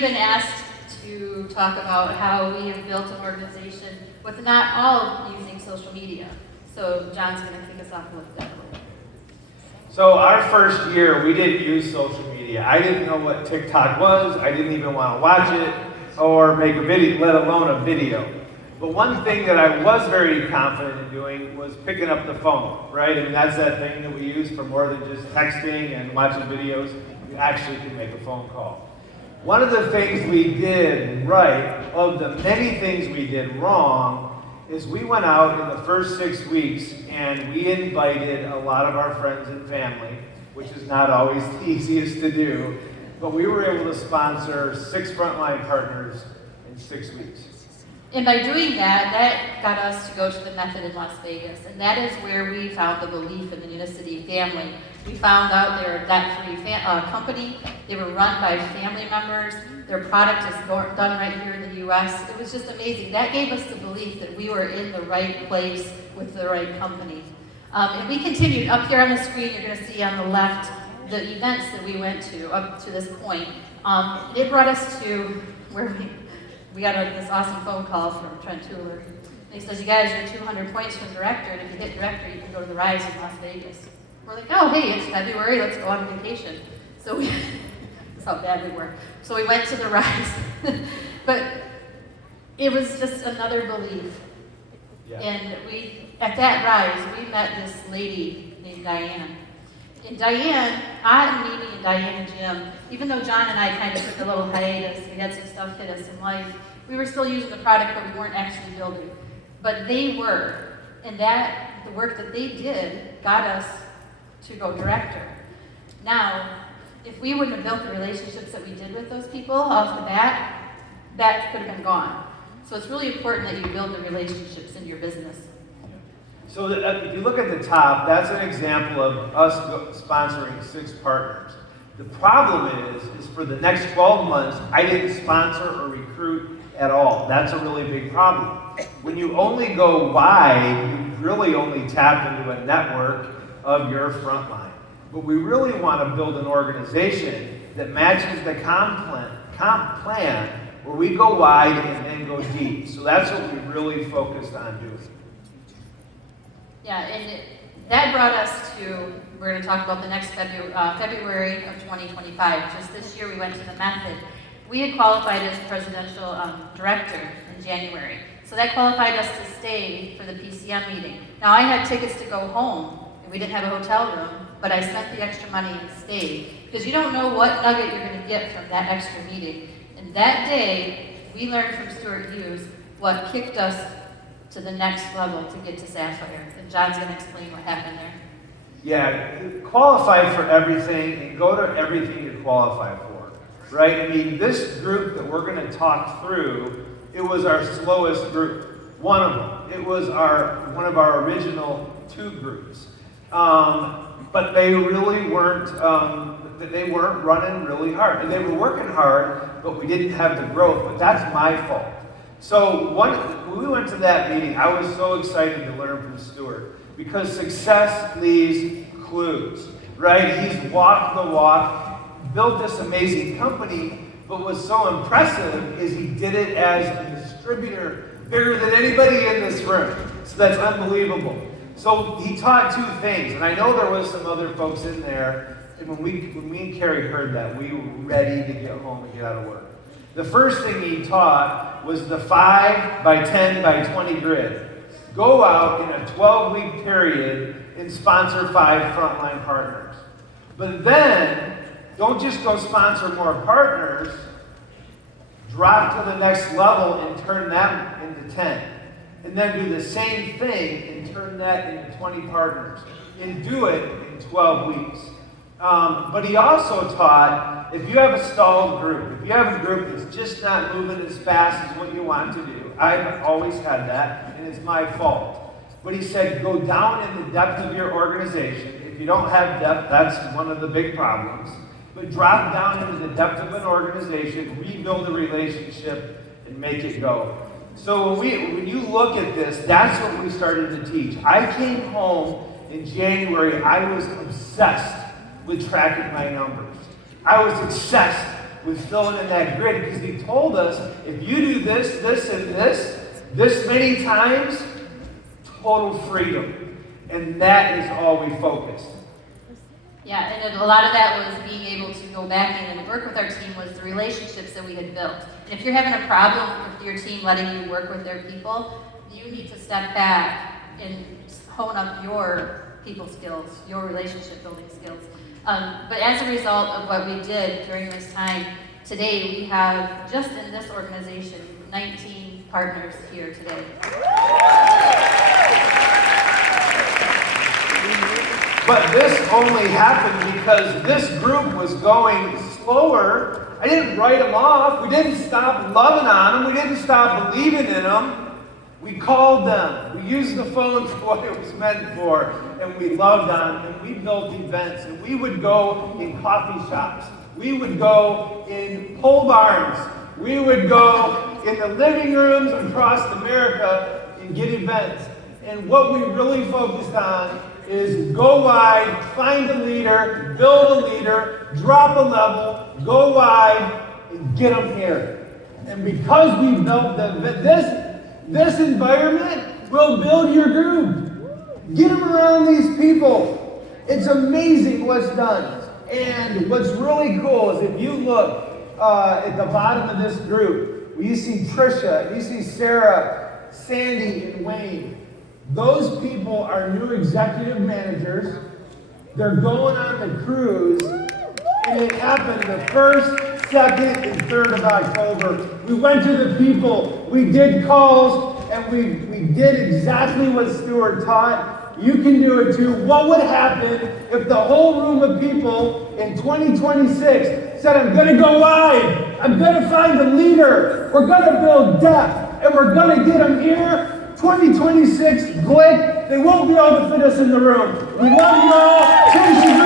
have been asked to talk about how we have built an organization with not all using social media. So John's going to kick us off with that. So our first year, we didn't use social media. I didn't know what TikTok was. I didn't even want to watch it or make a video, let alone a video. But one thing that I was very confident in doing was picking up the phone, right? I mean, that's that thing that we use for more than just texting and watching videos. You actually can make a phone call. One of the things we did right, of the many things we did wrong, is we went out in the first 6 weeks and we invited a lot of our friends and family, which is not always the easiest to do, but we were able to sponsor 6 frontline partners in 6 weeks. And by doing that, that got us to go to the Method in Las Vegas, and that is where we found the belief in the Unicity family. We found out they're a debt-free company. They were run by family members. Their product is done right here in the U.S. It was just amazing. That gave us the belief that we were in the right place with the right company. And we continued. Up here on the screen, you're going to see on the left the events that we went to up to this point. It brought us to where we got this awesome phone call from Trent Tuller. And he says, you guys are 200 points from director, and if you hit director, you can go to the Rise in Las Vegas. We're like, oh, hey, it's February, let's go on vacation. So that's how bad we were. So we went to the Rise. But it was just another belief. Yeah. And at that Rise, we met this lady named Diane. And Diane, Mimi and Diane and Jim, even though John and I kind of took a little hiatus, we had some stuff hit us in life, we were still using the product, but we weren't actually building. But they were. And the work that they did got us to go director. Now, if we wouldn't have built the relationships that we did with those people off the bat, that could have been gone. So it's really important that you build the relationships in your business. So if you look at the top, that's an example of us sponsoring 6 partners. The problem is for the next 12 months, I didn't sponsor or recruit at all. That's a really big problem. When you only go wide, you really only tap into a network of your frontline. But we really want to build an organization that matches the comp plan where we go wide and then go deep. So that's what we really focused on doing. Yeah, and that brought us to, we're going to talk about the next February of 2025. Just this year we went to the Method. We had qualified as presidential director in January. So that qualified us to stay for the PCM meeting. Now I had tickets to go home, and we didn't have a hotel room, but I spent the extra money and stayed. Because you don't know what nugget you're going to get from that extra meeting. And that day, we learned from Stewart Hughes what kicked us to the next level to get to Sapphire. And John's going to explain what happened there. Yeah, qualify for everything and go to everything you qualify for, right? I mean, this group that we're going to talk through, it was our slowest group, one of them. It was one of our original 2 groups. But they really weren't running really hard. And they were working hard, but we didn't have the growth, but that's my fault. So when we went to that meeting, I was so excited to learn from Stewart because success leaves clues, right? He's walked the walk, built this amazing company, but what's so impressive is he did it as a distributor bigger than anybody in this room. So that's unbelievable. So he taught 2 things, and I know there was some other folks in there, and when me and Carrie heard that, we were ready to get home and get out of work. The first thing he taught was the 5 by 10 by 20 grid. Go out in a 12-week period and sponsor 5 frontline partners. But then, don't just go sponsor more partners, drop to the next level and turn that into 10. And then do the same thing and turn that into 20 partners. And do it in 12 weeks. But he also taught, if you have a stalled group, if you have a group that's just not moving as fast as what you want to do, I've always had that, and it's my fault. But he said, go down in the depth of your organization. If you don't have depth, that's one of the big problems. But drop down into the depth of an organization, rebuild a relationship, and make it go. So when you look at this, that's what we started to teach. I came home in January, I was obsessed with tracking my numbers. I was obsessed with filling in that grid, because he told us, if you do this, this, and this many times, total freedom. And that is all we focused. Yeah, and a lot of that was being able to go back in and work with our team was the relationships that we had built. And if you're having a problem with your team letting you work with their people, you need to step back and hone up your people skills, your relationship building skills. But as a result of what we did during this time, today we have, just in this organization, 19 partners here today. But this only happened because this group was going slower. I didn't write them off. We didn't stop loving on them. We didn't stop believing in them. We called them. We used the phone for what it was meant for. And we loved on them. And we built events. And we would go in coffee shops. We would go in pole barns. We would go in the living rooms across America and get events. And what we really focused on is go wide, find a leader, build a leader, drop a level, go wide, and get them here. And because we built this environment will build your group. Get them around these people. It's amazing what's done. And what's really cool is if you look at the bottom of this group, you see Trisha, you see Sarah, Sandy, and Wayne. Those people are new executive managers. They're going on the cruise, and it happened the 1st, 2nd, and 3rd of October. We went to the people, we did calls, and we did exactly what Stewart taught. You can do it too. What would happen if the whole room of people in 2026 said, I'm going to go wide, I'm going to find a leader, we're going to build depth, and we're going to get them here? 2026, Glick, they won't be able to fit us in the room. We love you all. Chase